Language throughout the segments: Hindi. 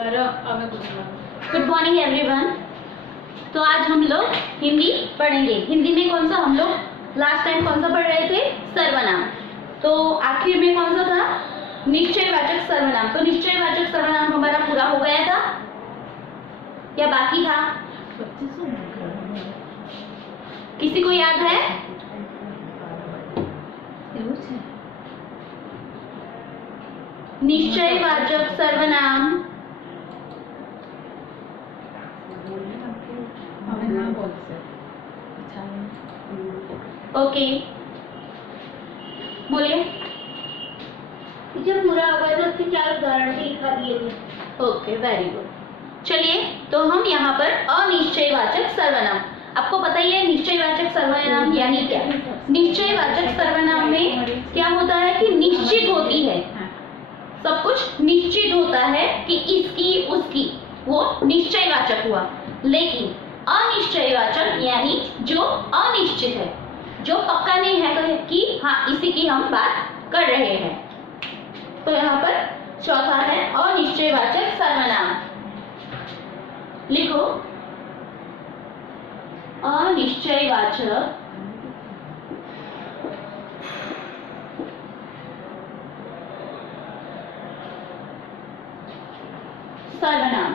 Good morning everyone. तो आज हम लोग हिंदी पढ़ेंगे। हिंदी में कौन सा हम लोग लास्ट टाइम कौन सा पढ़ रहे थे? सर्वनाम। तो आखिर में कौन सा था? निश्चयवाचक सर्वनाम। तो निश्चयवाचक सर्वनाम हमारा पूरा हो गया था या बाकी था? किसी को याद है? निश्चयवाचक सर्वनाम ओके बोलिए। जब पूरा हो गया तो उसके 4 उदाहरण भी लिखा दिए थे। Okay very good. चलिए तो हम यहाँ पर अनिश्चयवाचक सर्वनाम, आपको पता ही है निश्चयवाचक सर्वनाम यानी क्या। निश्चयवाचक सर्वनाम में क्या होता है कि निश्चित होती है, सब कुछ निश्चित होता है कि इसकी उसकी, वो निश्चयवाचक हुआ। लेकिन अनिश्चयवाचक यानी जो अनिश्चित है, जो पक्का नहीं है कि हाँ इसी की हम बात कर रहे हैं। तो यहाँ पर चौथा है अनिश्चयवाचक सर्वनाम। लिखो अनिश्चयवाचक सर्वनाम।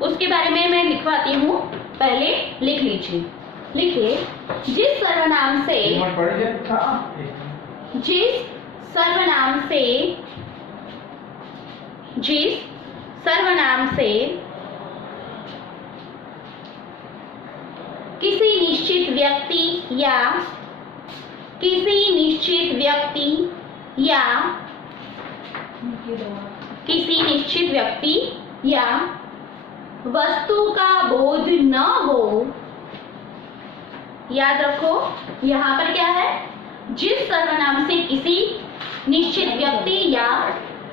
उसके बारे में मैं लिखवाती हूँ, पहले लिख लीजिए। लिखिए जिस सर्वनाम से किसी निश्चित व्यक्ति या वस्तु का बोध न हो। याद रखो यहाँ पर क्या है? जिस सर्वनाम से किसी निश्चित व्यक्ति या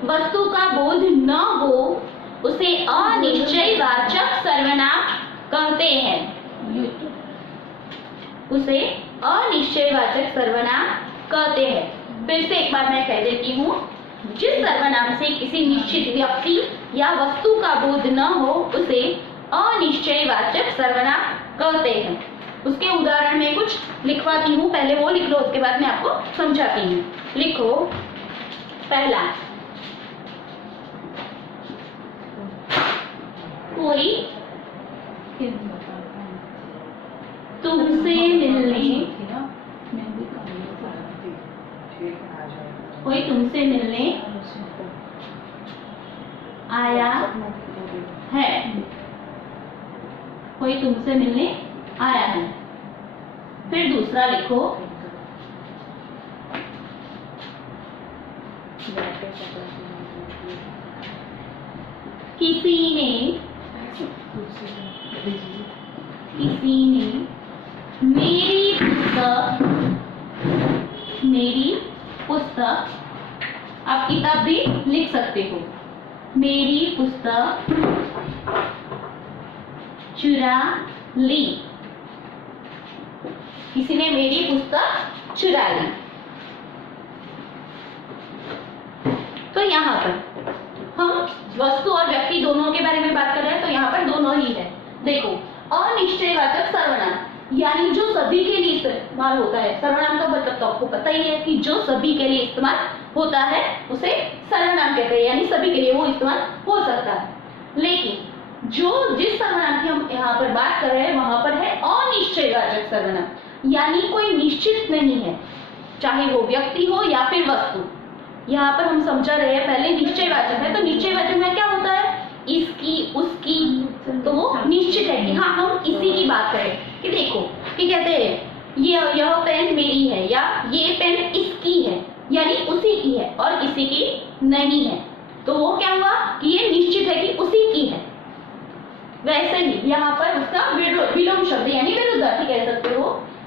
वस्तु का बोध न हो उसे अनिश्चयवाचक सर्वनाम कहते हैं। उसे अनिश्चयवाचक सर्वनाम कहते हैं। फिर से एक बार मैं कह देती हूँ, जिस सर्वनाम से किसी निश्चित व्यक्ति या वस्तु का बोध न हो उसे अनिश्चयवाचक सर्वनाम कहते हैं। उसके उदाहरण में कुछ लिखवाती हूँ, पहले वो लिख लो, उसके बाद मैं आपको समझाती हूँ। लिखो पहला, कोई तुमसे मिलने आया है। कोई तुमसे मिलने आया है। फिर दूसरा लिखो, किसी ने मेरी पुस्तक, आप किताब भी लिख सकते हो, मेरी पुस्तक चुरा ली। किसी ने मेरी पुस्तक चुरा ली। तो यहाँ पर हम वस्तु और व्यक्ति दोनों के बारे में बात कर रहे हैं, तो यहाँ पर दोनों ही है। देखो अनिश्चयवाचक सर्वनाम यानी जो सभी के लिए इस्तेमाल होता है। सर्वनाम का मतलब तो आपको पता ही है कि जो सभी के लिए इस्तेमाल होता है उसे सर्वनाम कहते हैं, यानी सभी के लिए वो इस्तेमाल हो सकता है। लेकिन जिस सर्वनाम की हम यहाँ पर बात कर रहे हैं वहां पर है अनिश्चयवाचक सर्वनाम, यानी कोई निश्चित नहीं है, चाहे वो व्यक्ति हो या फिर वस्तु। यहाँ पर हम समझा रहे हैं, पहले निश्चयवाचक है, तो निश्चयवाचक में क्या होता है? इसकी उसकी, तो वो निश्चित है कि हाँ हम इसी की बात करें। कि देखो कि कहते हैं यह पेन मेरी है या ये पेन इसकी है, यानी उसी की है और किसी की नहीं है। तो वो क्या हुआ कि ये निश्चित है कि उसी की है। वैसे ही यहाँ पर उसका विलोम शब्द यानी विरुद्धार्थी कह सकते हो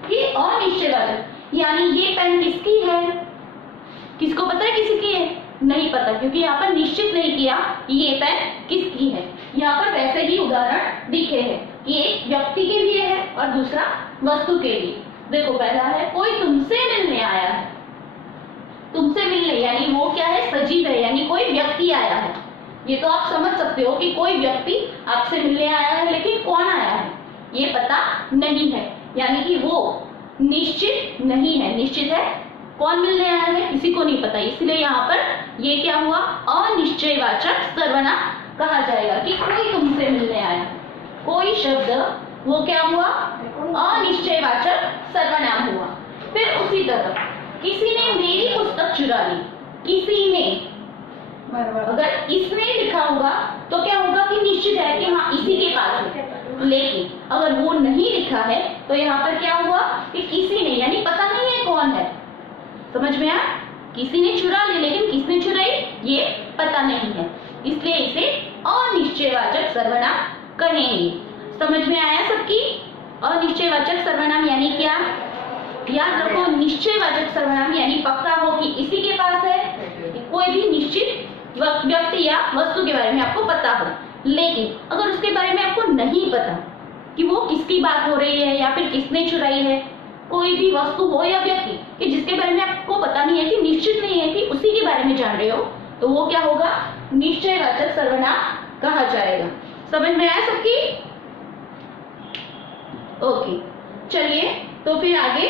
कि अनिश्चयवाचक, यानी ये पेन किसकी है? किसको पता है किसी की है? नहीं पता, क्योंकि यहाँ पर निश्चित नहीं किया कि ये पेन किसकी है। यहाँ पर वैसे ही उदाहरण दिखे हैं कि एक व्यक्ति के लिए है और दूसरा वस्तु के लिए। देखो पहला है कोई तुमसे क्या है, सजीव है, यानी कोई व्यक्ति आया है। ये तो आप समझ सकते हो कि कोई व्यक्ति आपसे मिलने आया है, लेकिन कौन आया है ये पता नहीं है, यानी कि वो निश्चित नहीं है। निश्चित है, कौन मिलने आया है किसी को नहीं पता, इसलिए यहाँ पर ये क्या हुआ, अनिश्चयवाचक सर्वनाम कहा जाएगा कि कोई तुमसे मिलने आया। कोई शब्द वो क्या हुआ, अनिश्चयवाचक सर्वनाम हुआ। फिर उसी तरह किसी ने मेरी पुस्तक चुरा ली, किसी ने, अगर इसने लिखा होगा तो क्या होगा कि निश्चित है कि हाँ इसी के पास है, लेकिन अगर वो नहीं लिखा है तो यहाँ पर क्या हुआ कि किसी ने, यानी पता नहीं है कौन है। समझ में आया, किसी ने चुरा ली, लेकिन किसने चुराई ये पता नहीं है, इसलिए इसे अनिश्चयवाचक सर्वनाम कहेंगे। समझ में आया सबकी, अनिश्चयवाचक सर्वनाम यानी क्या, याद रखो, निश्चयवाचक सर्वनाम यानी पक्का हो कि इसी के पास है, कोई भी निश्चित व्यक्ति या वस्तु के बारे में आपको पता हो, लेकिन अगर उसके बारे में आपको नहीं पता कि वो किसकी बात हो रही है या फिर किसने चुराई है, कोई भी वस्तु हो या व्यक्ति कि जिसके बारे में आपको पता नहीं है, कि निश्चित नहीं है कि उसी के बारे में जान रहे हो, तो वो क्या होगा, निश्चयवाचक सर्वनाम कहा जाएगा। समझ में आया सबकी, ओके। चलिए तो फिर आगे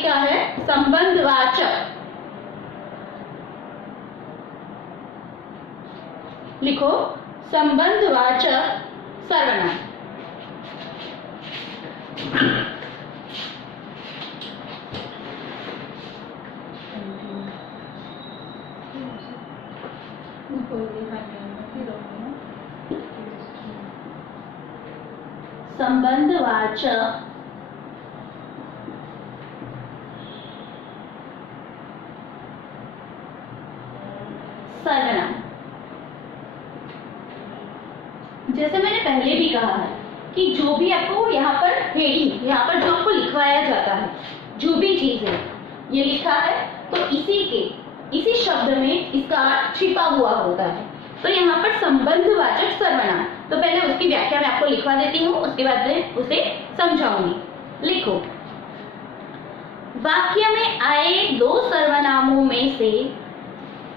क्या है, संबंधवाचक। लिखो संबंधवाचक सर्वनाम। संबंधवाचक सर्वनाम, जैसे मैंने पहले भी कहा है कि जो भी आपको यहाँ पर हेडिंग, यहाँ पर जो आपको लिखवाया जाता है, जो भी चीज है ये लिखा है, तो इसी शब्द में इसका अर्थ छिपा हुआ होता है। तो यहाँ पर संबंधवाचक सर्वनाम, तो पहले उसकी व्याख्या मैं आपको लिखवा देती हूँ, उसके बाद मैं उसे समझाऊंगी। लिखो, वाक्य में आए दो सर्वनामों में से,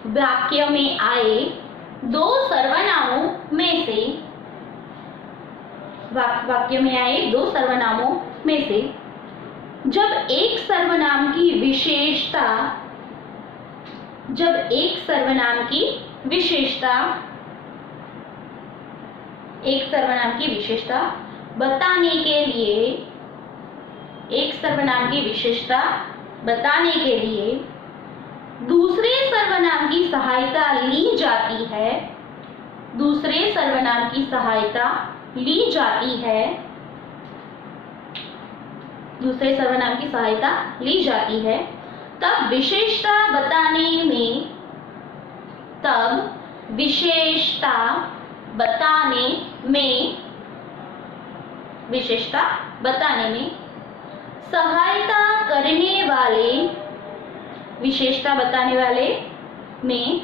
वाक्य में आए दो सर्वनामों में से, वाक्य में आए दो सर्वनामों में से जब एक सर्वनाम की विशेषता बताने के लिए दूसरे सर्वनाम की सहायता ली जाती है, तब विशेषता बताने में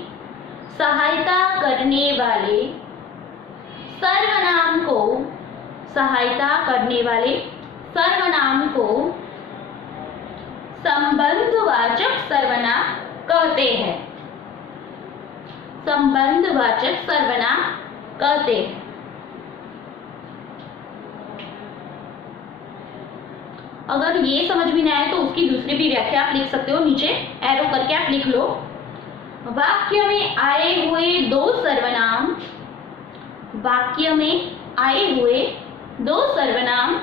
सहायता करने वाले सर्वनाम को संबंधवाचक सर्वनाम कहते हैं। अगर ये समझ में नहीं आए तो उसकी दूसरी भी व्याख्या आप लिख सकते हो, नीचे एरो करके आप लिख लो। वाक्य में आए हुए दो सर्वनाम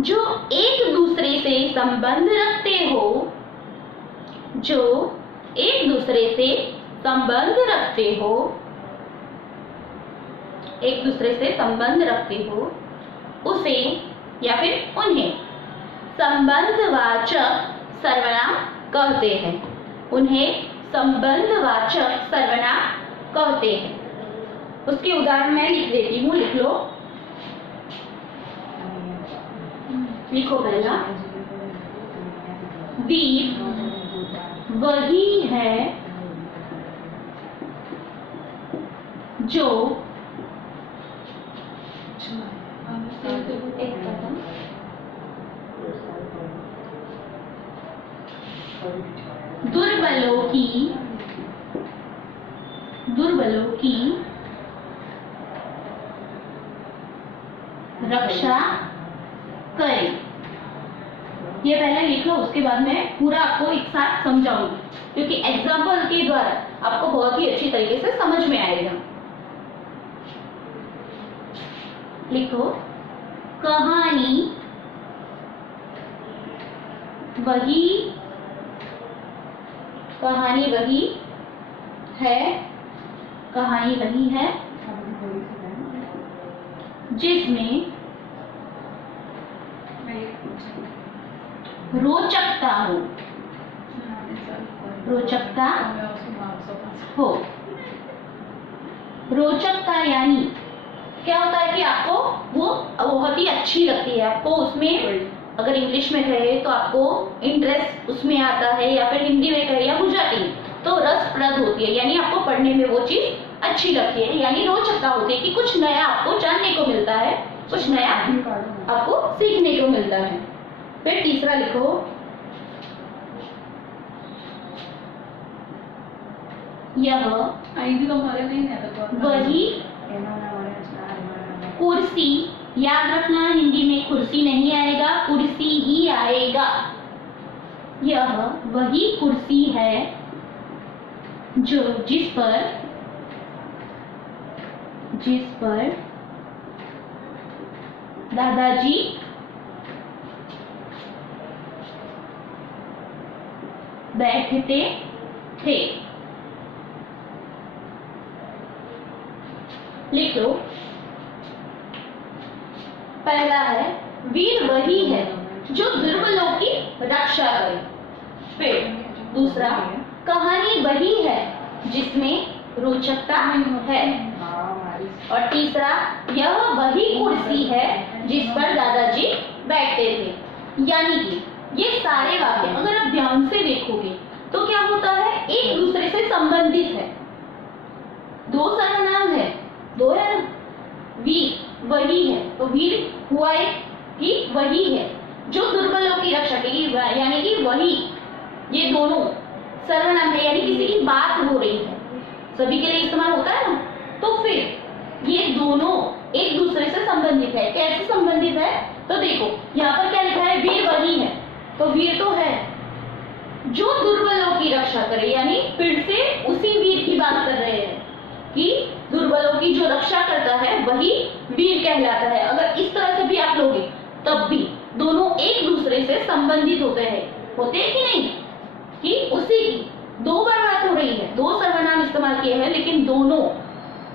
जो एक दूसरे से संबंध रखते हो, उसे या फिर उन्हें संबंधवाचक सर्वनाम कहते हैं। उसके उदाहरण मैं लिख देती हूँ, लिख लो। लिखो पहला, दीप वही है जो दुर्बलों की रक्षा करे। ये पहले लिख लो, उसके बाद मैं पूरा आपको एक साथ समझाऊंगी, क्योंकि एग्जाम्पल के द्वारा आपको बहुत ही अच्छी तरीके से समझ में आएगा। लिखो, कहानी वही है जिसमें रोचकता हो। रोचकता यानी क्या होता है कि आपको वो बहुत ही अच्छी लगती है, आपको उसमें, अगर इंग्लिश में कहे तो आपको इंटरेस्ट उसमें आता है, या फिर हिंदी में कहे या गुजराती में तो रसप्रद होती है, यानी आपको पढ़ने में वो चीज अच्छी लगती है, यानी रोचकता होती है कि कुछ नया आपको जानने को मिलता है, कुछ नया आपको सीखने को मिलता है। फिर तीसरा लिखो, यह वही कुर्सी, याद रखना हिंदी में कुर्सी नहीं आएगा, कुर्सी ही आएगा। यह वही कुर्सी है जो जिस पर दादाजी बैठते थे। लिख लो, पहला है वीर वही है जो दुर्बलों की रक्षा करे। फिर दूसरा, कहानी वही है जिसमें रोचकता है। और तीसरा, यह वही कुर्सी है जिस पर दादाजी बैठते थे। यानी कि ये सारे वाक्य अगर आप ध्यान से देखोगे तो क्या होता है, एक दूसरे से संबंधित है। दो सर्वनाम है, दो है ना, वीर वही है, तो वीर हुआ है कि वही है जो दुर्बलों की रक्षा करेगी, यानी कि वही, ये दोनों सर्वनाम है, यानी किसी की बात हो रही है, सभी के लिए इस्तेमाल होता है ना। तो फिर ये दोनों एक दूसरे से संबंधित है। कैसे संबंधित है, तो देखो यहाँ पर क्या लिखा है, वीर वही है, तो वीर तो है जो दुर्बलों की रक्षा करे, यानी फिर से उसी वीर की बात कर रहे हैं कि दुर्बलों की जो रक्षा करता है वही वीर कहलाता है। अगर इस तरह से भी आप लोगे तब भी दोनों एक दूसरे से संबंधित होते हैं कि नहीं, कि उसी की दो बार बात हो रही है, दो सर्वनाम इस्तेमाल किए हैं, लेकिन दोनों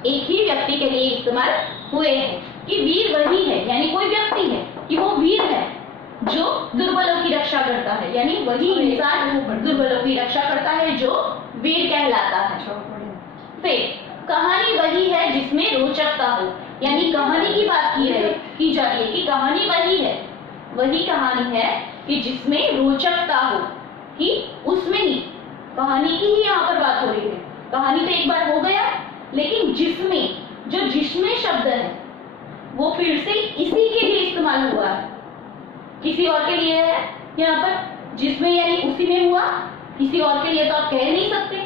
एक ही व्यक्ति के लिए इस्तेमाल हुए हैं कि वीर वही है, यानी कोई व्यक्ति है कि वो वीर है जो दुर्बलों की रक्षा करता है, यानी वही इंसान दुर्बलों की रक्षा करता है जो वीर कहलाता है। फिर कहानी वही है जिसमें रोचकता हो, यानी कहानी की बात की जाती है कि कहानी वही कहानी है कि जिसमें रोचकता हो, कि उसमें ही कहानी की ही यहाँ पर बात हो रही है। कहानी तो एक बार हो गया, लेकिन जिसमें शब्द है वो फिर से इसी के लिए इस्तेमाल हुआ है, किसी और के लिए है यहाँ पर, जिसमें यानी उसी में हुआ, किसी और के लिए तो आप कह नहीं सकते।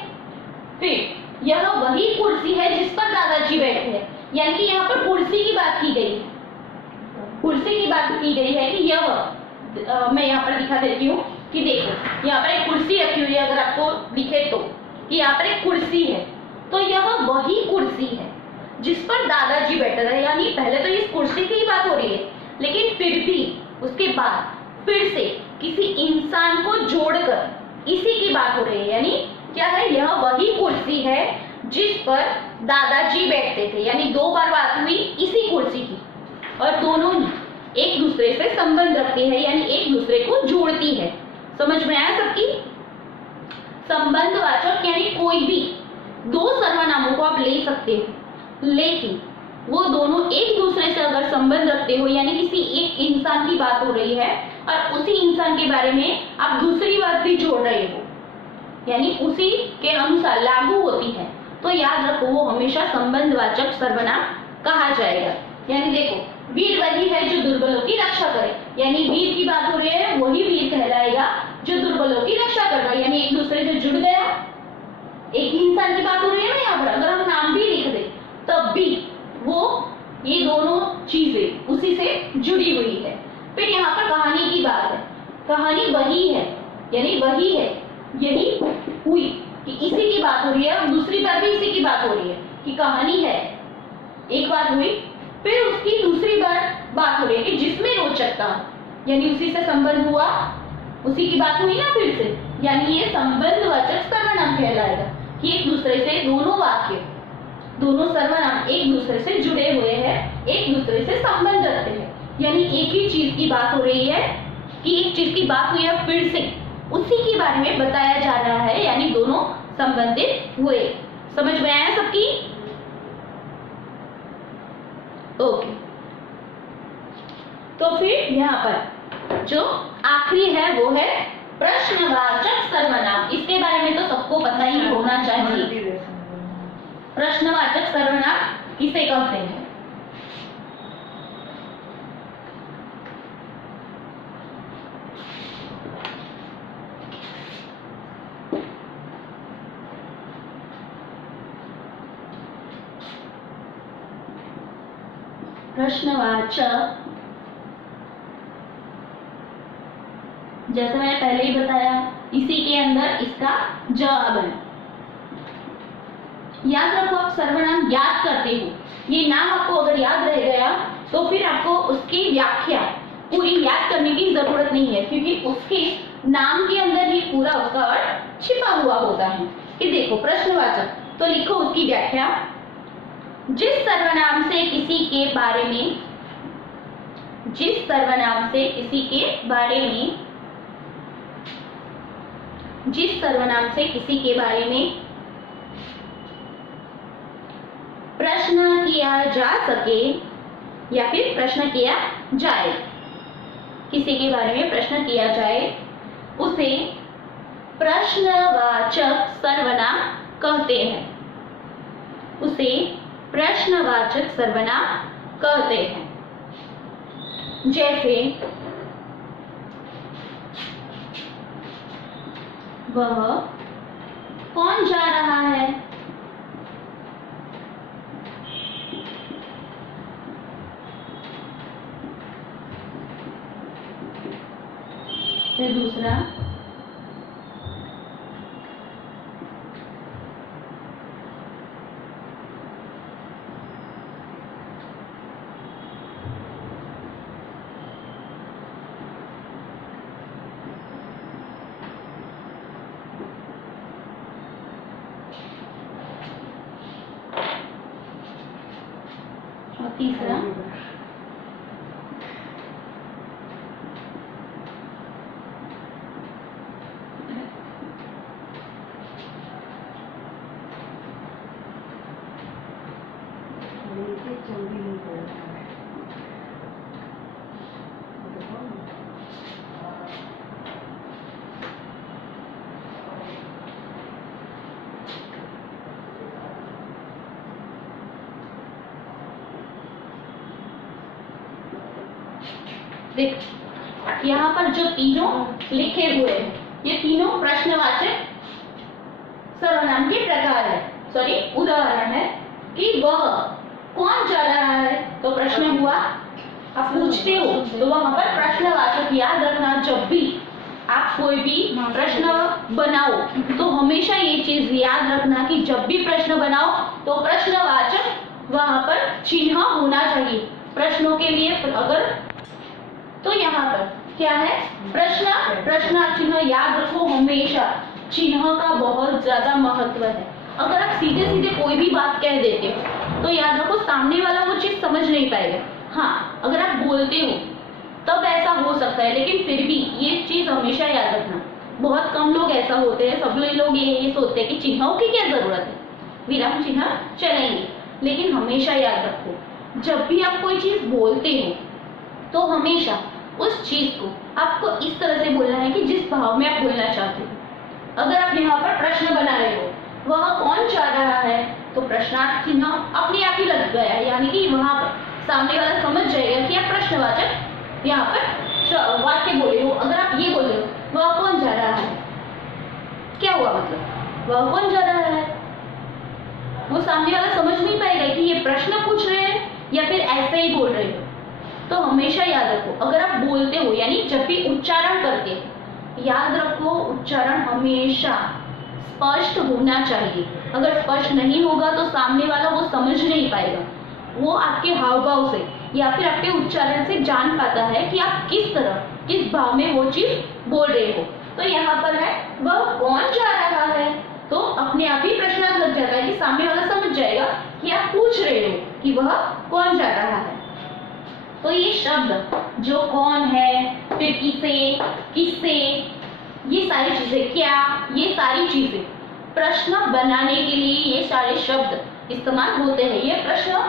फिर यह वही कुर्सी है जिस पर दादाजी बैठे हैं, यानी कि यहाँ पर कुर्सी की बात की गई है, कुर्सी की बात की गई है कि यह मैं यहाँ पर दिखा देती हूँ कि देखो यहाँ पर एक कुर्सी रखी हुई है, अगर आपको दिखे तो कि यहाँ पर एक कुर्सी है, तो यह वही कुर्सी है जिस पर दादाजी बैठे रहे, यानी पहले तो इस कुर्सी की ही बात हो रही है, लेकिन फिर भी उसके बाद फिर से किसी इंसान को जोड़कर इसी की बात हो रही है, यानी क्या है, यह वही कुर्सी है जिस पर दादाजी बैठते थे, यानी दो बार बात हुई इसी कुर्सी की, और दोनों ही एक दूसरे से संबंध रखती है, यानी एक दूसरे को जोड़ती है। समझ में आया सबकी? संबंधवाचक यानी कोई भी दो सर्वनामों को आप ले सकते हो, लेकिन वो दोनों एक दूसरे से अगर संबंध रखते हो, यानी किसी एक इंसान की बात हो रही है और उसी इंसान के बारे में आप दूसरी बात भी जोड़ रहे हो, यानी उसी के अनुसार लागू होती है, तो याद रखो वो हमेशा संबंधवाचक सर्वनाम कहा जाएगा। यानी देखो वीर वही है जो दुर्बलों की रक्षा करे, यानी वीर की बात हो रही है, वही वीर कहलाएगा जो दुर्बलों की रक्षा कर रहा है, यानी एक दूसरे से एक ही इंसान की बात हो रही है ना यहाँ पर, अगर हम नाम भी लिख दे तब भी वो ये दोनों चीजें उसी से जुड़ी हुई है। फिर यहाँ पर कहानी की बात है, कहानी वही है, यानी वही है, यही हुई कि इसी की बात हो रही है, और दूसरी बार भी इसी की बात हो रही है कि कहानी है, एक बार हुई, फिर उसकी दूसरी बात हो रही है कि जिसमें रोचकता, यानी उसी से संबंध हुआ, उसी की बात हुई ना फिर से, यानी ये संबंधवाचक सर्वनाम कहलाएगा कि एक दूसरे से दोनों वाक्य, दोनों सर्वनाम एक दूसरे से जुड़े हुए हैं, एक दूसरे से संबंध रखते हैं, यानी एक ही चीज की बात हो रही है कि एक चीज की बात हुई है, फिर से उसी के बारे में बताया जा रहा है, यानी दोनों संबंधित हुए। समझ में आया सबकी? ओके, तो फिर यहाँ पर जो आखिरी है वो है प्रश्नवाचक सर्वनाम। इसके बारे में तो सबको पता ही होना चाहिए। प्रश्नवाचक सर्वनाम किसे कहते हैं? प्रश्नवाचक, जैसे मैंने पहले ही बताया, इसी के अंदर इसका जवाब है। याद रखो, आप सर्वनाम याद करते हो, ये नाम आपको अगर याद रह गया तो फिर आपको उसकी व्याख्या पूरी याद करने की जरूरत नहीं है, क्योंकि उसके नाम के अंदर ही पूरा उसका अर्थ छिपा हुआ होता है। कि देखो प्रश्नवाचक, तो लिखो उसकी व्याख्या, जिस सर्वनाम से किसी के बारे में, जिस सर्वनाम से किसी के बारे में, जिस सर्वनाम से किसी के बारे में प्रश्न किया जा सके या फिर प्रश्न किया जाए, किसी के बारे में प्रश्न किया जाए, उसे प्रश्नवाचक सर्वनाम कहते हैं, उसे प्रश्नवाचक सर्वनाम कहते हैं। जैसे वह कौन जा रहा है, फिर दूसरा और तीसरा देख, यहाँ पर जो तीनों लिखे हुए हैं, ये तीनों प्रश्नवाचक सर्वनाम के प्रकार है, सॉरी उदाहरण है। कि वह कौन जा रहा है, तो प्रश्न हुआ, आप पूछते हो तो वहां पर प्रश्नवाचक। याद रखना, जब भी आप कोई भी प्रश्न बनाओ तो हमेशा ये चीज याद रखना कि जब भी प्रश्न बनाओ तो प्रश्नवाचक वहां पर चिन्ह होना चाहिए प्रश्नों के लिए। अगर तो यहाँ पर क्या है, प्रश्नार्थ चिन्ह याद रखो हमेशा, चिन्ह का बहुत ज्यादा महत्व है। अगर आप सीधे सीधे कोई भी बात कह देते हो तो याद रखो सामने वाला वो चीज समझ नहीं पाएगा। हाँ, अगर आप बोलते हो तब ऐसा हो सकता है, लेकिन फिर भी ये चीज हमेशा याद रखना। बहुत कम लोग ऐसा होते हैं, सब लोग ये सोचते हैं कि चिन्हों की क्या जरूरत है, विराम चिन्ह चलेंगे, लेकिन हमेशा याद रखो जब भी आप कोई चीज बोलते हो तो हमेशा उस चीज को आपको इस तरह से बोलना है कि जिस भाव में आप बोलना चाहते हो। अगर आप यहाँ पर प्रश्न बना रहे हो, वह कौन चाह रहा है, तो प्रश्नार्थ चिन्ह अपने आप ही लग गया, यानी कि वहां पर सामने वाला समझ जाएगा कि आप प्रश्नवाचक यहाँ पर वाक्य बोले हो। अगर आप ये बोल रहे हो वह कौन जा रहा है, क्या हुआ मतलब, वह कौन जा रहा है, वो सामने वाला समझ नहीं पाएगा कि ये प्रश्न पूछ रहे हैं या फिर ऐसे ही बोल रहे हो। तो हमेशा याद रखो, अगर आप बोलते हो यानी जब भी उच्चारण करते हो, याद रखो उच्चारण हमेशा स्पष्ट होना चाहिए। अगर स्पष्ट नहीं होगा तो सामने वाला वो समझ नहीं पाएगा। वो आपके हाव भाव से या फिर आपके उच्चारण से जान पाता है कि आप किस तरह, किस भाव में वो चीज बोल रहे हो। तो यहाँ पर है वह कौन जा रहा है, तो अपने आप ही प्रश्न लग जाता है कि सामने वाला समझ जाएगा कि आप पूछ रहे हो कि वह कौन जा रहा है। तो ये शब्द जो कौन है, फिर किसे, किससे, ये सारी चीजें, क्या, ये सारी चीजें प्रश्न बनाने के लिए ये सारे शब्द इस्तेमाल होते हैं। ये प्रश्न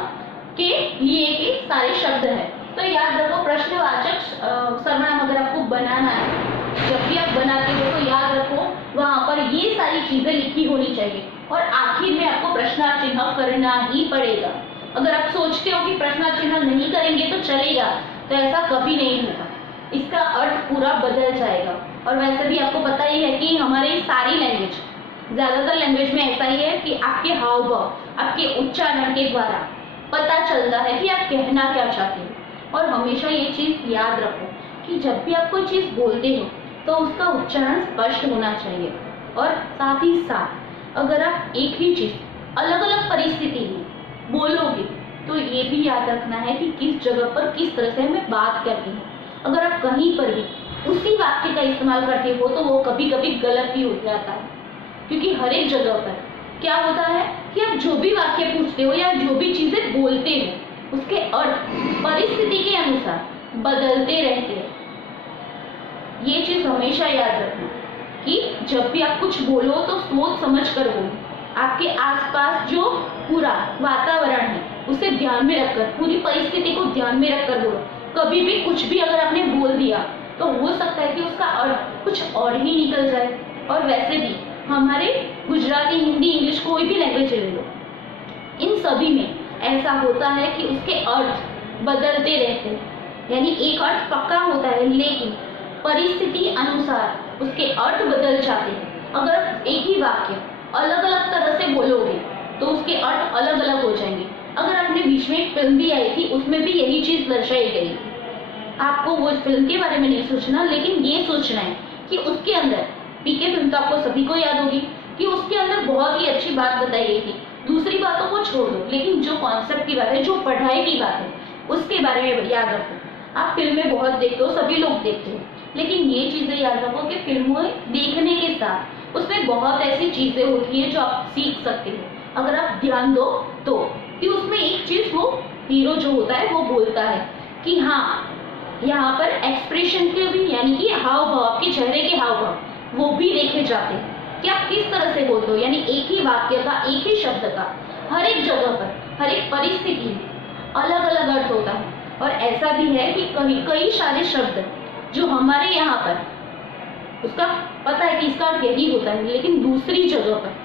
के लिए के सारे शब्द हैं। तो याद रखो प्रश्नवाचक सर्वनाम अगर आपको बनाना है, जब भी आप बनाते हो तो याद रखो वहां पर ये सारी चीजें लिखी होनी चाहिए और आखिर में आपको प्रश्नार्थ चिन्ह करना ही पड़ेगा। अगर आप सोचते हो कि प्रश्नार्थ चिन्ह नहीं करेंगे तो चलेगा, तो ऐसा कभी नहीं होगा। इसका अर्थ पूरा बदल जाएगा। और वैसे भी आपको पता ही है कि हमारी सारी लैंग्वेज, ज्यादातर लैंग्वेज में ऐसा ही है कि आपके हाव भाव, आपके उच्चारण के द्वारा पता चलता है कि आप कहना क्या चाहते हो। और हमेशा ये चीज याद रखो कि जब भी आप कोई चीज बोलते हो तो उसका उच्चारण स्पष्ट होना चाहिए। और साथ ही साथ अगर आप एक ही चीज अलग अलग परिस्थिति में बोलोगे तो ये भी याद रखना है कि किस जगह पर किस तरह से हमें बात करनी है। अगर आप कहीं पर भी उसी वाक्य का इस्तेमाल करते हो तो वो कभी कभी गलत भी हो जाता है, क्योंकि हर एक जगह पर क्या होता है कि आप जो भी वाक्य पूछते हो या जो भी चीजें बोलते हो उसके अर्थ परिस्थिति के अनुसार बदलते रहते हैं। ये चीज हमेशा याद रखना कि जब भी आप कुछ बोलो तो सोच समझ कर बोलो। आपके आसपास जो पूरा वातावरण है उसे ध्यान में रखकर, पूरी परिस्थिति को ध्यान में रखकर बोलो। कभी भी कुछ भी अगर आपने बोल दिया तो हो सकता है कि उसका अर्थ कुछ और ही निकल जाए। और वैसे भी हमारे गुजराती, हिंदी, इंग्लिश, कोई भी लैंग्वेज ले लो, इन सभी में ऐसा होता है कि उसके अर्थ बदलते रहते हैं। यानी एक अर्थ पक्का होता है लेकिन परिस्थिति अनुसार उसके अर्थ बदल जाते हैं। अगर एक ही वाक्य अलग अलग तरह से बोलोगे तो उसके अर्थ अलग अलग हो जाएंगे। अगर आपने बीच में एक फिल्म भी आई थी, उसमें भी यही चीज दर्शाई गई थी। आपको वो फिल्म के बारे में नहीं सोचना, लेकिन ये सोचना है कि उसके अंदर, पीके फिल्म तो आपको सभी को याद होगी, कि उसके अंदर बहुत ही अच्छी बात बताई गई थी। दूसरी बातों को छोड़ दो, लेकिन जो कॉन्सेप्ट की बात है, जो पढ़ाई की बात है, उसके बारे में याद रखो। आप फिल्में बहुत देखते हो, सभी लोग देखते हो, लेकिन ये चीजें याद रखो कि फिल्मों देखने के साथ उसमें बहुत ऐसी चीजें होती है जो आप सीख सकते हो अगर आप ध्यान दो तो। कि उसमें एक चीज वो हीरो जो होता है वो बोलता है कि हाँ, यहाँ पर एक्सप्रेशन के भी, यानी कि हाव भाव, आपके चेहरे के हाव भाव वो भी देखे जाते हैं कि आप किस तरह से बोलते हो। यानी एक ही वाक्य का, एक ही शब्द का हर एक जगह पर, हर एक परिस्थिति में अलग अलग अर्थ होता है। और ऐसा भी है कि कई सारे शब्द जो हमारे यहाँ पर उसका पता है कि इसका अर्थ यही होता है, लेकिन दूसरी जगह पर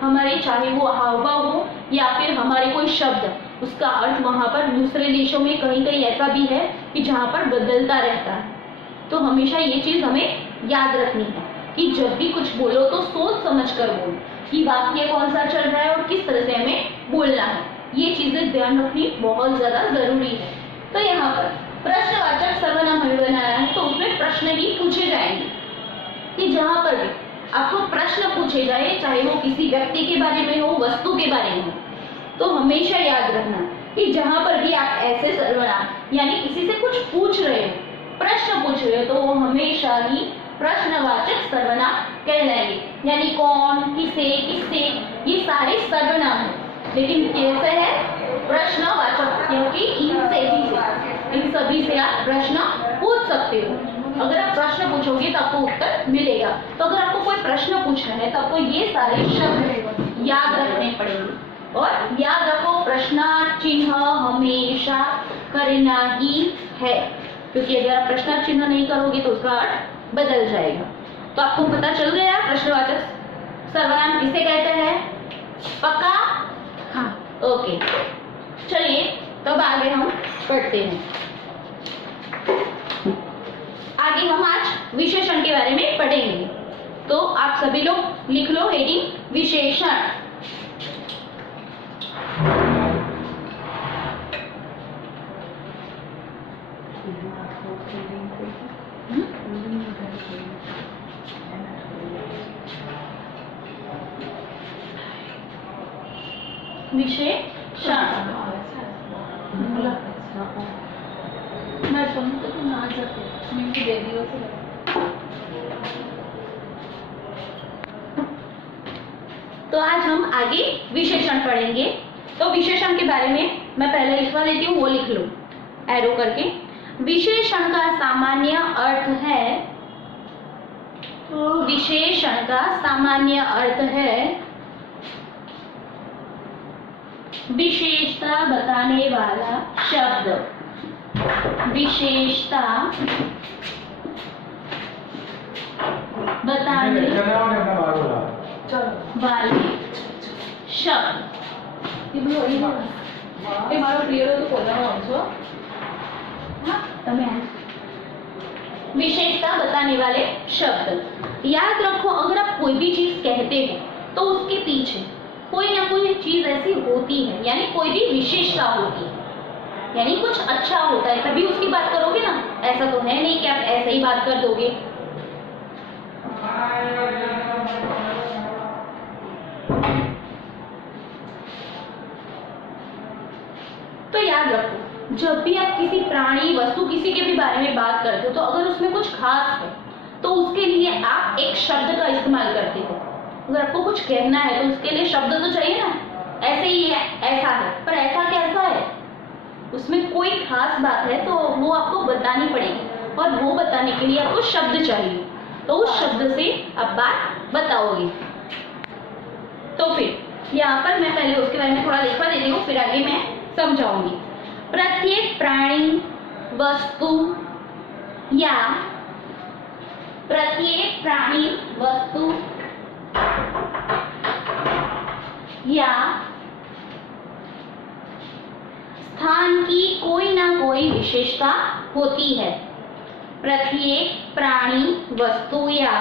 हमारे, चाहे वो हाव भाव हो या फिर हमारे कोई शब्द, उसका अर्थ वहां पर दूसरे देशों में कहीं कहीं ऐसा भी है कि जहाँ पर बदलता रहता है। तो हमेशा ये चीज हमें याद रखनी है कि जब भी कुछ बोलो तो सोच समझ कर बोलो कि वाक्य कौन सा चल रहा है और किस तरह से हमें बोलना है। ये चीजें ध्यान रखनी बहुत ज्यादा जरूरी है। तो यहाँ पर प्रश्नवाचक सर्वनाम हमें बनाना है तो उसमें प्रश्न ही पूछे जाएंगे कि जहाँ पर भी आपको प्रश्न पूछे जाए, चाहे वो किसी व्यक्ति के बारे में हो, वस्तु के बारे में हो, तो हमेशा याद रखना कि जहां पर भी आप ऐसे सर्वनाम यानी किसी से कुछ पूछ रहे हो, प्रश्न पूछ रहे हो, तो वो हमेशा ही प्रश्नवाचक सर्वनाम कहलाएंगे। यानी कौन, किसे, किससे, ये सारे सर्वनाम हैं, लेकिन कैसे है प्रश्नवाचक, क्योंकि इनसे ही से, इन सभी से आप प्रश्न पूछ सकते हो। अगर आप प्रश्न पूछोगे तो आपको उत्तर मिलेगा। तो अगर आपको कोई प्रश्न पूछना है तो आपको ये सारे शब्द याद रखने पड़ेंगे। और याद रखो प्रश्नार्थ चिन्ह हमेशा करना ही है, क्योंकि अगर आप प्रश्नार्थ चिन्ह नहीं करोगे तो उसका अर्थ बदल जाएगा। तो आपको पता चल गया प्रश्नवाचक सर्वनाम किसे कहते हैं? पक्का? हाँ, ओके। चलिए तब आगे हम पढ़ते हैं। आगे हम आज विशेषण के बारे में पढ़ेंगे। तो आप सभी लोग लिख लो हेडिंग विशेषण। विशेषण। मैं सुन तो तुम आ जाते मुझे दे दियो तो आज हम आगे विशेषण पढ़ेंगे। तो विशेषण के बारे में मैं पहले लिखवा देती हूँ, वो लिख लो एरो करके। विशेषण का सामान्य अर्थ है, विशेषण का सामान्य अर्थ है विशेषता बताने वाला शब्द, विशेषता बताने वाले शब्द। मारो क्लियर हो तो बोलना विशेषता बताने वाले शब्द। याद रखो, अगर आप कोई भी चीज कहते हो तो उसके पीछे कोई ना कोई चीज ऐसी होती है, यानी कोई भी विशेषता होती है, यानी कुछ अच्छा होता है तभी उसकी बात करोगे ना। ऐसा तो है नहीं कि आप ऐसे ही बात कर दोगे। तो याद रखो, जब भी आप किसी प्राणी, वस्तु, किसी के भी बारे में बात करते हो तो अगर उसमें कुछ खास है तो उसके लिए आप एक शब्द का इस्तेमाल करते हो। अगर आपको कुछ कहना है तो उसके लिए शब्द तो चाहिए ना। ऐसे ही है, ऐसा है, पर ऐसा कैसा है, उसमें कोई खास बात है तो वो आपको बतानी पड़ेगी, और वो बताने के लिए आपको शब्द चाहिए, तो उस शब्द से आप बात बताओगे। तो फिर यहाँ पर मैं पहले उसके बारे में थोड़ा लिखवा देती हूँ, फिर आगे मैं समझाऊंगी। प्रत्येक प्राणी, वस्तु या प्रत्येक प्राणी, वस्तु या स्थान की कोई ना कोई विशेषता होती है। प्रत्येक प्राणी, वस्तु या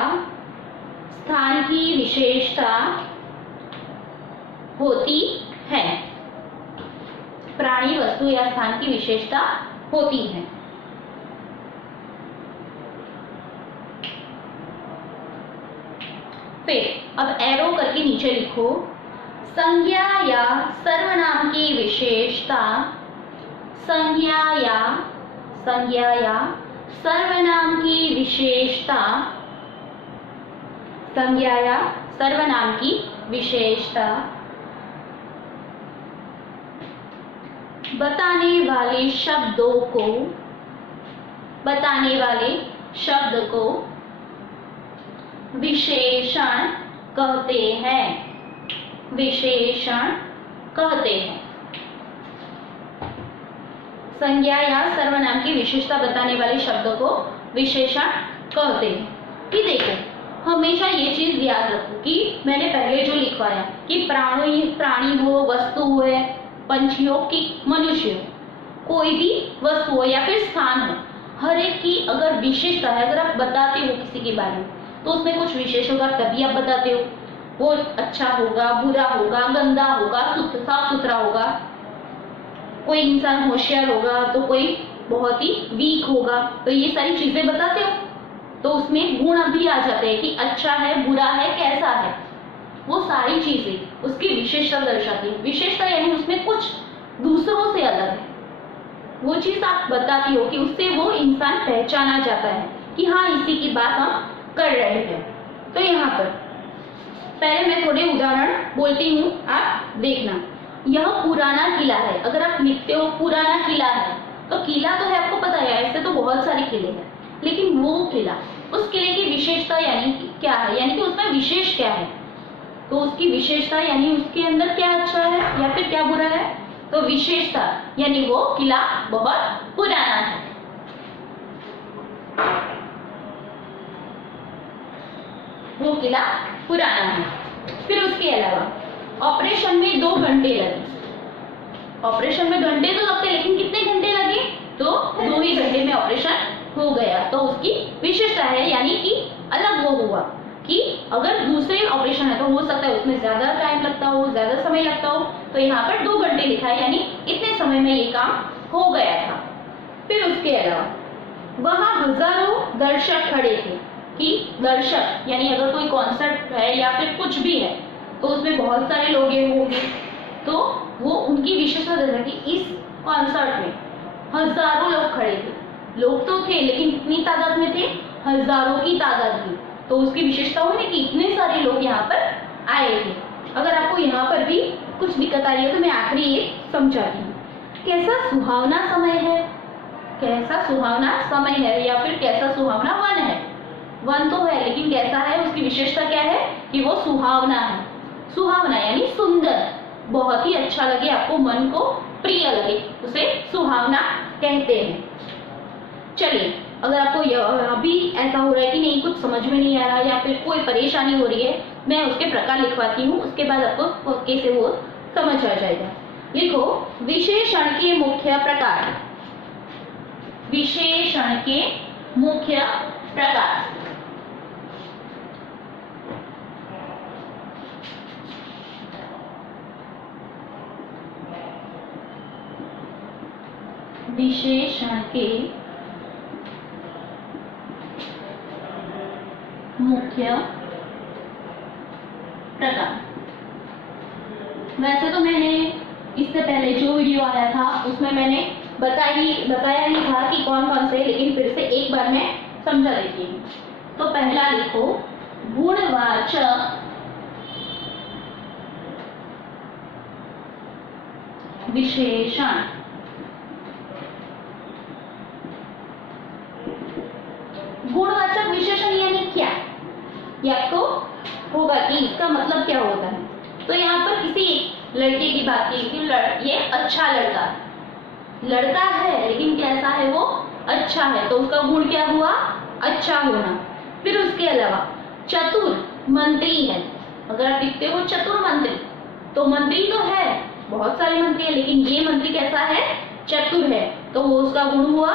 स्थान की विशेषता होती है। प्राणी, वस्तु या स्थान की विशेषता होती है। फिर अब एरो करके नीचे लिखो, संज्ञा या सर्वनाम की विशेषता, संज्ञा या सर्वनाम की विशेषता, संज्ञा या सर्वनाम की विशेषता बताने वाले शब्द को विशेषण कहते हैं, विशेषण कहते हैं। संज्ञा या सर्वनाम की विशेषता बताने वाले शब्द को विशेषण कहते हैं। कि देखो, हमेशा ये चीज याद रखो कि मैंने पहले जो लिखवाया कि प्राणी हो, वस्तु हो, पंछी हो कि मनुष्य हो, कोई भी वस्तु हो या फिर स्थान हो, हर एक की अगर विशेषता है, अगर आप बताते हो किसी के बारे में तो उसमें कुछ विशेष होगा तभी आप बताते हो। वो अच्छा होगा, बुरा होगा, गंदा होगा, साफ सुथरा होगा, कोई इंसान होशियार होगा तो कोई बहुत ही वीक होगा, तो ये सारी चीजें बताते हो तो उसमें गुण भी आ जाते हैं कि अच्छा है, बुरा है, कैसा है, वो सारी चीजें उसकी विशेषता दर्शाती है। विशेषता यानी उसमें कुछ दूसरों से अलग है, वो चीज आप बताती हो कि उससे वो इंसान पहचाना जाता है कि हाँ, इसी की बात हम कर रहे हैं। तो यहाँ पर पहले मैं थोड़े उदाहरण बोलती हूँ, आप देखना। यह पुराना किला है। अगर आप लिखते हो पुराना किला है तो किला तो है, आपको पता है, ऐसे तो बहुत सारे किले हैं, लेकिन वो किला, उस किले की विशेषता यानी क्या है, यानी कि उसमें विशेष क्या है, तो उसकी विशेषता यानी उसके अंदर क्या अच्छा है या फिर क्या बुरा है, तो विशेषता यानी वो किला बहुत पुराना है। वो किला पुराना है। फिर उसके अलावा ऑपरेशन में 2 घंटे लगे। ऑपरेशन में घंटे तो लगते, लेकिन कितने घंटे लगे, तो 2 ही घंटे में ऑपरेशन हो गया, तो उसकी विशेषता है, यानी कि अलग वो हुआ कि अगर दूसरे ऑपरेशन है तो हो सकता है उसमें ज्यादा टाइम लगता हो, ज्यादा समय लगता हो, तो यहाँ पर 2 घंटे लिखा है, यानी इतने समय में ये काम हो गया था। फिर उसके अलावा वहां हजारों दर्शक खड़े थे, कि दर्शक यानी अगर कोई कॉन्सर्ट है या फिर कुछ भी है तो उसमें बहुत सारे लोग होंगे, तो वो उनकी विशेषता था कि इस कॉन्सर्ट में हजारों लोग खड़े थे। लोग तो थे लेकिन कितनी तादाद में थे, हजारों की तादाद में। तो उसकी विशेषता हुई कि इतने सारे लोग यहाँ पर आए थे। अगर आपको यहाँ पर भी कुछ दिक्कत आई है तो मैं आखिरी ये समझाती हूँ। कैसा सुहावना समय है, कैसा सुहावना समय है या फिर कैसा सुहावना वन है। वन तो है लेकिन कैसा है, उसकी विशेषता क्या है कि वो सुहावना है। सुहावना यानी सुंदर, बहुत ही अच्छा लगे, आपको मन को प्रिय लगे, उसे सुहावना कहते हैं। चलिए, अगर आपको अभी ऐसा हो रहा है कि नहीं कुछ समझ में नहीं आ रहा या फिर कोई परेशानी हो रही है, मैं उसके प्रकार लिखवाती हूँ, उसके बाद आपको कैसे वो समझ आ जाएगा। लिखो विशेषण के मुख्य प्रकार। विशेषण के मुख्य प्रकार। विशेषण के मुख्य प्रकार। वैसे तो मैंने इससे पहले जो वीडियो आया था उसमें मैंने बताया ही था कि कौन कौन से, लेकिन फिर से एक बार मैं समझा देती हूँ। तो पहला लिखो गुणवाचक विशेषण। गुणवाचक विशेषण यानी क्या, ये आपको होगा कि इसका मतलब क्या होता है। तो यहाँ पर किसी लड़के की बात की कि ये अच्छा लड़का है लेकिन कैसा है, वो अच्छा है, तो उसका गुण क्या हुआ, अच्छा होना। फिर उसके अलावा चतुर मंत्री है। अगर आप लिखते हो चतुर मंत्री, तो मंत्री तो है, बहुत सारे मंत्री है, लेकिन ये मंत्री कैसा है, चतुर है, तो वो उसका गुण हुआ,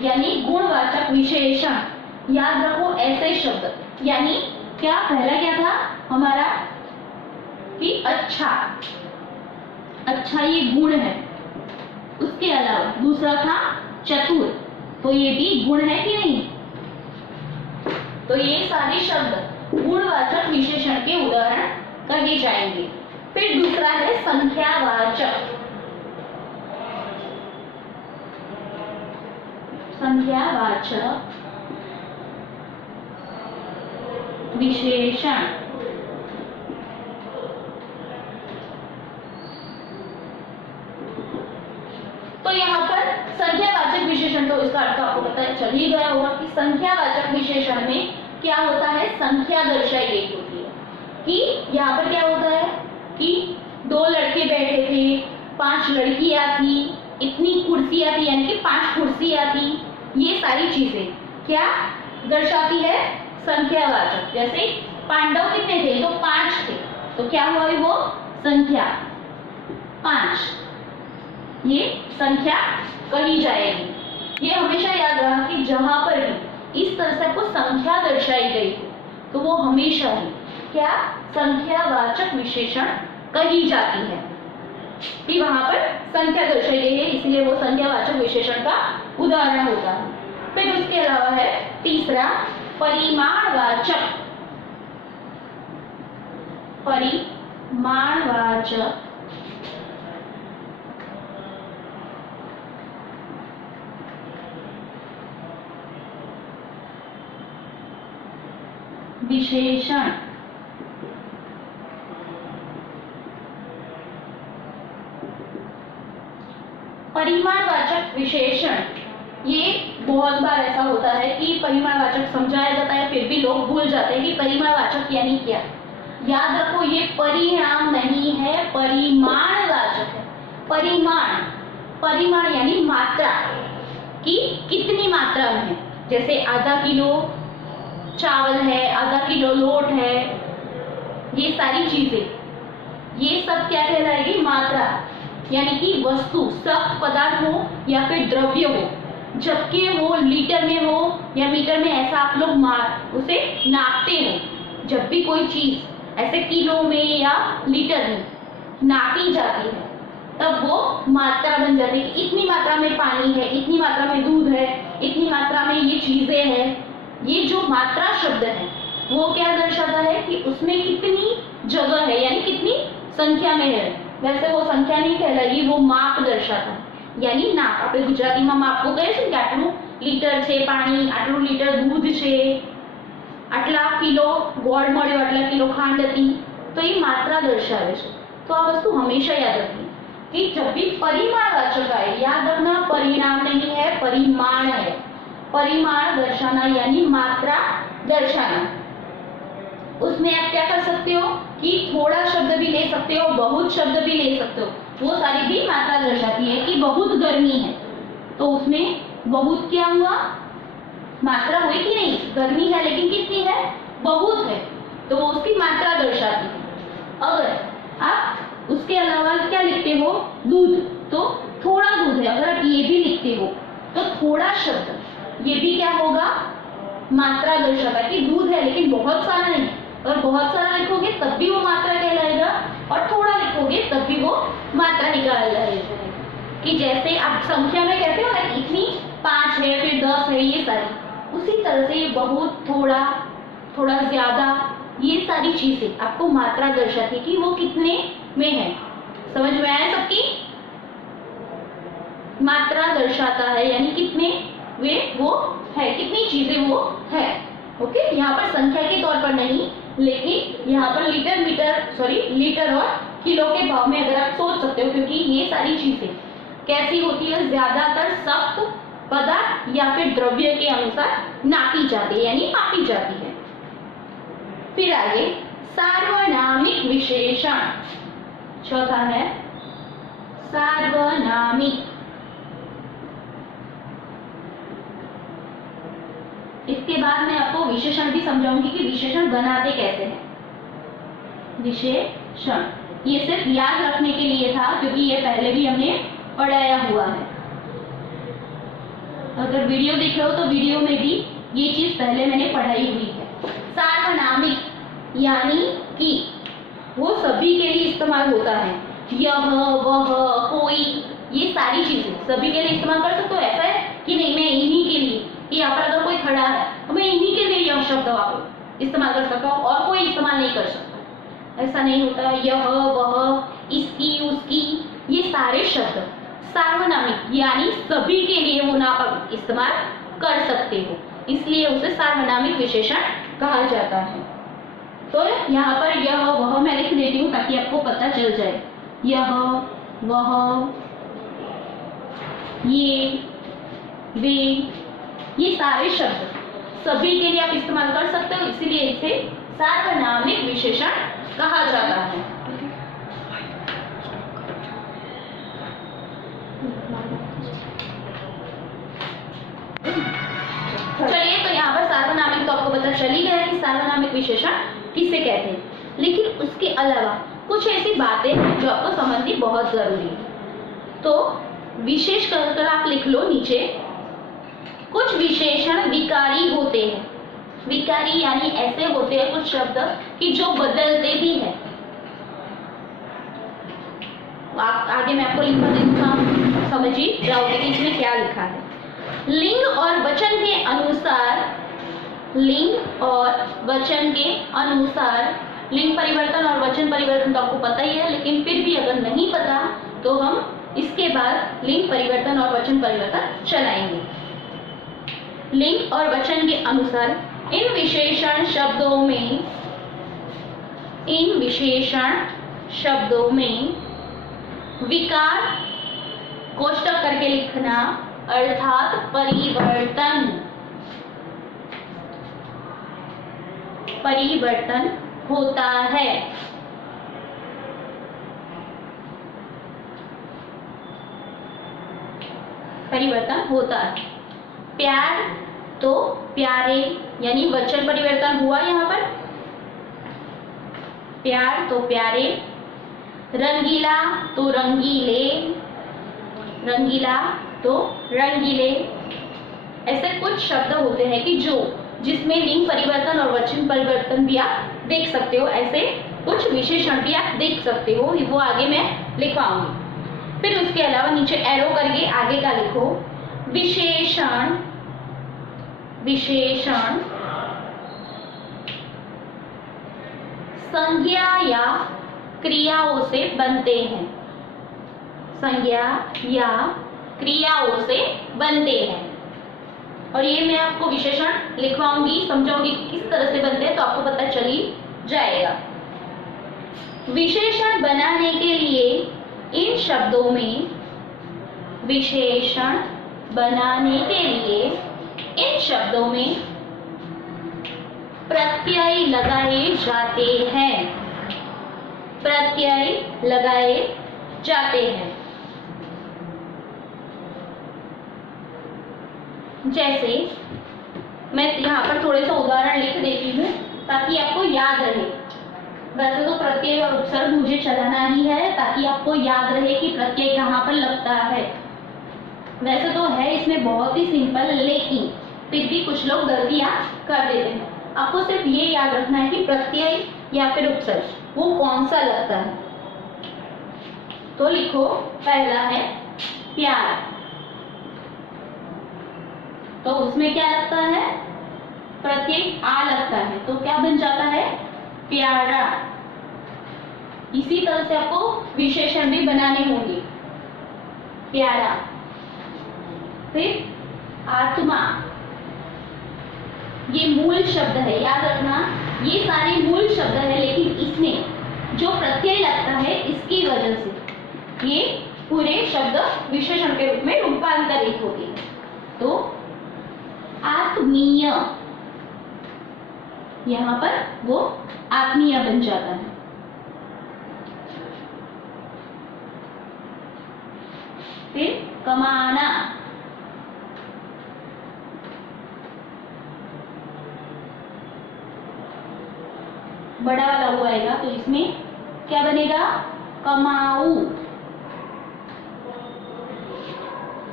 यानी गुणवाचक विशेषण। याद रखो ऐसे शब्द, यानी क्या पहला क्या था हमारा कि अच्छा ये गुण है। उसके अलावा दूसरा था चतुर, तो ये भी गुण है कि नहीं। तो ये सारे शब्द गुणवाचक विशेषण के उदाहरण कहे जाएंगे। फिर दूसरा है संख्यावाचक। संख्यावाचक विशेषण। तो यहाँ पर संख्यावाचक विशेषण, तो इसका अर्थ आपको पता चल ही गया होगा कि संख्यावाचक विशेषण में क्या होता है, संख्या दर्शाई गई होती है। कि यहाँ पर क्या होता है कि 2 लड़के बैठे थे, 5 लड़कियां थी, इतनी कुर्सियां थी, यानी कि 5 कुर्सियां थी। ये सारी चीजें क्या दर्शाती है, संख्यावाचक। जैसे पांडव कितने थे, तो 5 थे, तो क्या हुआ है वो संख्या 5, ये संख्या कही जाएगी। ये हमेशा याद रखना कि जहां पर भी इस तरह से आपको संख्या दर्शाई गई हो तो वो हमेशा ही क्या संख्यावाचक विशेषण कही जाती है, कि वहां पर संख्या दर्शाई गई है, इसलिए वो संख्यावाचक विशेषण का उदाहरण होता है। फिर उसके अलावा है तीसरा परिमाणवाचक। परिमाणवाचक विशेषण। परिमाणवाचक विशेषण, ये बहुत बार ऐसा होता है कि परिमाणवाचक समझाया जाता है फिर भी लोग भूल जाते हैं कि परिमाणवाचक यानी क्या। याद रखो ये परिणाम नहीं है, परिमाणवाचक है। परिमाण यानी मात्रा, कि कितनी मात्रा में है। जैसे आधा किलो चावल है, आधा किलो लोट है, ये सारी चीजें, ये सब क्या कहलाएगी, मात्रा। यानी कि वस्तु सख्त पदार्थ हो या फिर द्रव्य हो, जबकि वो लीटर में हो या मीटर में, ऐसा आप लोग उसे नापते हो। जब भी कोई चीज ऐसे किलो में या लीटर में नापी जाती है तब वो मात्रा बन जाती है। इतनी मात्रा में पानी है, इतनी मात्रा में दूध है, इतनी मात्रा में ये चीजें हैं। ये जो मात्रा शब्द है वो क्या दर्शाता है कि उसमें कितनी जगह है, यानी कितनी संख्या में है, वैसे वो संख्या नहीं कहलाएगी, वो माप दर्शाता है, यानी नाप। આપણે ગુજરાતીમાં માપ को કહે છે કે આટલું લીટર છે પાણી, આટલું લીટર दूध છે, આટલા કિલો ગોળ મળ્યો, આટલા કિલો ખાંડ હતી, તો એ માત્રા દર્શાવે છે। તો આ વસ્તુ હંમેશા યાદ રાખવી कि जब भी परिमाणवाचक आए, याद रखना परिणाम नहीं है, परिमाण है। परिमाण दर्शाना यानी मात्रा दर्शाना। उसमें आप क्या कर सकते हो कि थोड़ा शब्द भी ले सकते हो, बहुत शब्द भी ले सकते हो, वो सारी भी मात्रा दर्शाती है। कि बहुत गर्मी है, तो उसमें बहुत क्या हुआ, मात्रा हुई कि नहीं, गर्मी है लेकिन कितनी है, बहुत है, तो वो उसकी मात्रा दर्शाती है। अगर आप उसके अलावा क्या लिखते हो, दूध, तो थोड़ा दूध है, अगर आप ये भी लिखते हो तो थोड़ा शब्द, ये भी क्या होगा, मात्रा दर्शाता है कि दूध है लेकिन बहुत सारा नहीं। अगर बहुत सारा लिखोगे तब भी वो मात्रा कहलाएगा, और थोड़ा लिखोगे तब भी वो मात्रा निकाल जाएगा। कि जैसे आप संख्या में कहते हो ना, इतनी 5 है, फिर 10 है, ये सारी, उसी तरह से बहुत, थोड़ा, थोड़ा ज्यादा, ये सारी चीजें आपको मात्रा दर्शाती है कि वो कितने में है। समझ में आया सबकी? मात्रा दर्शाता है यानी कितने वे वो है, कितनी चीजें वो है। ओके, यहाँ पर संख्या के तौर पर नहीं, लेकिन यहाँ पर लीटर और किलो के भाव में अगर आप सोच सकते हो, क्योंकि ये सारी चीजें कैसी होती है, ज्यादातर सख्त पदार्थ या फिर द्रव्य के अनुसार नापी जाती है यानी मापी जाती है। फिर आगे सार्वनामिक विशेषण, चौथा है सार्वनामिक। इसके बाद मैं आपको विशेषण भी समझाऊंगी कि विशेषण बनाते कैसे हैं। विशेषण ये सिर्फ याद रखने के लिए था, क्योंकि ये पहले भी हमने पढ़ाया हुआ है। अगर वीडियो देख रहे हो तो वीडियो में भी ये चीज पहले मैंने पढ़ाई हुई है। सार्वनामिक यानी कि वो सभी के लिए इस्तेमाल होता है, यह, वह, कोई, ये सारी चीजें सभी के लिए इस्तेमाल कर सकते हो। ऐसा है कि नहीं मैं इन्हीं के लिए, कि यहाँ पर अगर कोई खड़ा है तो मैं इन्हीं के लिए यह शब्द इस्तेमाल कर सकता हूँ और कोई इस्तेमाल नहीं कर सकता, ऐसा नहीं होता। यह, वह, इसकी, उसकी, ये सारे शब्द सार्वनामिक यानी सभी के लिए वो नाम इस्तेमाल कर सकते हो, इसलिए उसे सार्वनामिक विशेषण कहा जाता है। तो यहाँ पर यह, वह मैं लिख देती हूँ ताकि आपको पता चल जाए। यह, वह, ये, वे, ये सारे शब्द सभी के लिए आप इस्तेमाल कर सकते हो, इसीलिए इसे सार्वनामिक विशेषण कहा जाता है। चलिए, तो यहाँ पर सार्वनामिक तो आपको पता चल ही गया कि सार्वनामिक विशेषण किसे कहते हैं, लेकिन उसके अलावा कुछ ऐसी बातें हैं जो आपको समझनी बहुत जरूरी है। तो विशेष कर आप लिख लो नीचे, कुछ विशेषण विकारी होते हैं। विकारी यानी ऐसे होते हैं कुछ शब्द कि जो बदलते भी हैं। आगे मैं आपको लिखा दूंगा, समझिए जाओगे कि इसमें क्या लिखा है। लिंग और वचन के अनुसार, लिंग और वचन के अनुसार, लिंग परिवर्तन और वचन परिवर्तन तो आपको पता ही है, लेकिन फिर भी अगर नहीं पता तो हम इसके बाद लिंग परिवर्तन और वचन परिवर्तन चलाएंगे। लिंग और वचन के अनुसार इन विशेषण शब्दों में विकार कोष्टक करके लिखना अर्थात परिवर्तन होता है। परिवर्तन होता है। प्यार तो प्यारे यानी वचन परिवर्तन हुआ यहाँ पर, प्यार तो प्यारे। रंगीला तो रंगीले, रंगीला तो रंगीले। ऐसे कुछ शब्द होते हैं कि जिसमें लिंग परिवर्तन और वचन परिवर्तन भी आप देख सकते हो, ऐसे कुछ विशेषण भी आप देख सकते हो, वो आगे मैं लिखवाऊंगी। फिर उसके अलावा नीचे एरो करके आगे का लिखो। विशेषण संज्ञा या क्रियाओं से बनते हैं। संज्ञा या क्रियाओं से बनते हैं। और ये मैं आपको विशेषण लिखवाऊंगी, समझाऊंगी किस तरह से बनते हैं, तो आपको पता चल ही जाएगा। विशेषण बनाने के लिए इन शब्दों में, विशेषण बनाने के लिए इन शब्दों में प्रत्यय लगाए जाते हैं। प्रत्यय लगाए जाते हैं। जैसे मैं यहाँ पर थोड़े से उदाहरण लिख देती हूँ ताकि आपको याद रहे। वैसे तो प्रत्यय और उपसर्ग मुझे चलाना ही है ताकि आपको याद रहे कि प्रत्यय कहाँ पर लगता है। वैसे तो है इसमें बहुत ही सिंपल, लेकिन फिर भी कुछ लोग गलतियां कर देते हैं। आपको सिर्फ ये याद रखना है कि प्रत्यय या फिर उपसर्ग वो कौन सा लगता है। तो लिखो, पहला है प्यार, तो उसमें क्या लगता है, प्रत्यय आ लगता है, तो क्या बन जाता है, प्यारा। इसी तरह से आपको विशेषण भी बनाने होंगे। प्यारा, फिर आत्मा, ये मूल शब्द है, याद रखना ये सारे मूल शब्द है, लेकिन इसमें जो प्रत्यय लगता है इसकी वजह से ये पूरे शब्द विशेषण के रूप में रूपांतरित होते हैं। तो आत्मीय, यहां पर वो आत्मीय बन जाता है। फिर कमाना, बड़ा वाला हुआ आएगा तो इसमें क्या बनेगा, कमाऊ।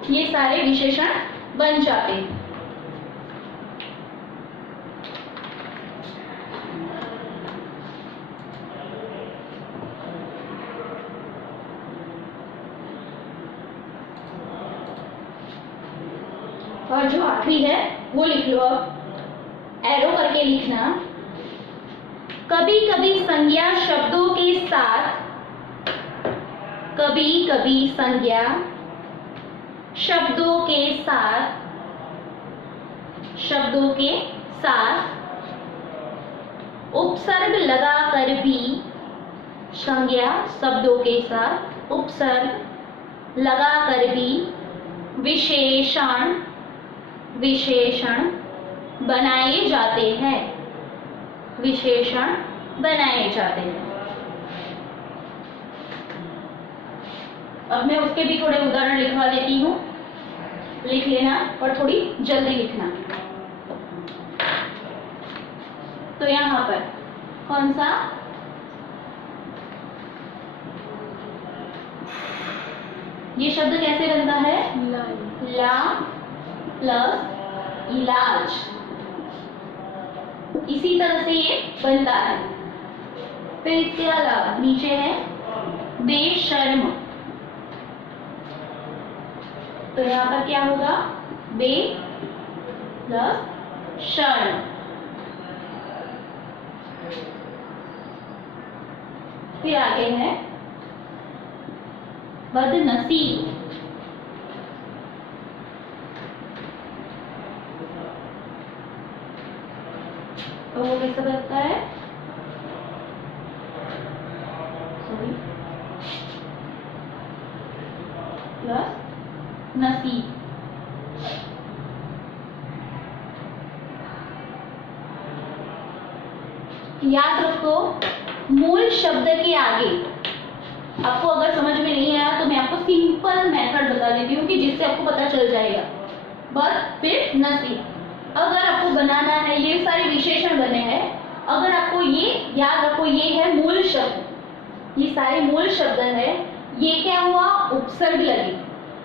ये सारे विशेषण बन जाते हैं। और जो आखिरी है वो लिख लो, अब एरो करके लिखना। कभी कभी संज्ञा शब्दों के साथ, कभी कभी संज्ञा शब्दों के साथ, शब्दों के साथ उपसर्ग लगाकर भी, संज्ञा शब्दों के साथ उपसर्ग लगाकर भी विशेषण, विशेषण बनाए जाते हैं। विशेषण बनाए जाते हैं। अब मैं उसके भी थोड़े उदाहरण लिखवा देती हूँ, लिख लेना और थोड़ी जल्दी लिखना। तो यहाँ पर कौन सा, ये शब्द कैसे बनता है, ला प्लस इलाज, इसी तरह से ये बनता है। फिर इसके अलावा नीचे है बेशर्म, तो यहाँ पर क्या होगा, बे प्लस शर्म। फिर आगे है बदनसीब, तो वो कैसे बनता है, सॉरी प्लस नसीब। याद रखो, मूल शब्द के आगे, आपको अगर समझ में नहीं आया तो मैं आपको सिंपल मेथड बता देती हूँ कि जिससे आपको पता चल जाएगा। बस फिर नसीब, अगर आपको बनाना है, ये सारे विशेषण बने हैं, अगर आपको ये याद रखो, ये है मूल शब्द, ये सारे मूल शब्द है, ये क्या हुआ, उपसर्ग लगे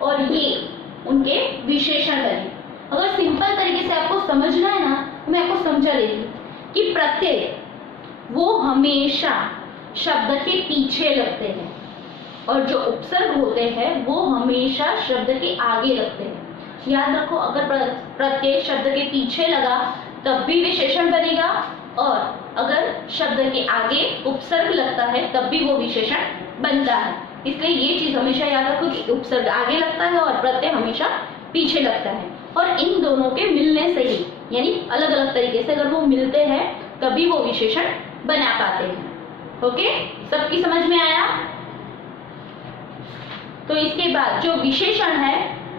और ये उनके विशेषण बने। अगर सिंपल तरीके से आपको समझना है ना, तो मैं आपको समझा देती हूँ कि प्रत्यय वो हमेशा शब्द के पीछे लगते हैं और जो उपसर्ग होते हैं वो हमेशा शब्द के आगे लगते हैं। याद रखो, अगर प्रत्यय शब्द के पीछे लगा तब भी विशेषण बनेगा, और अगर शब्द के आगे उपसर्ग लगता है तब भी वो विशेषण बनता है। इसलिए ये चीज हमेशा याद रखो कि उपसर्ग आगे लगता है और प्रत्यय हमेशा पीछे लगता है, और इन दोनों के मिलने से ही, यानी अलग अलग तरीके से अगर वो मिलते हैं तभी वो विशेषण बना पाते हैं। ओके, सबकी समझ में आया? तो इसके बाद जो विशेषण है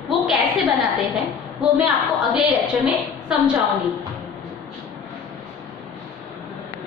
वो कैसे बनाते हैं वो मैं आपको अगले लेक्चर में समझाऊंगी।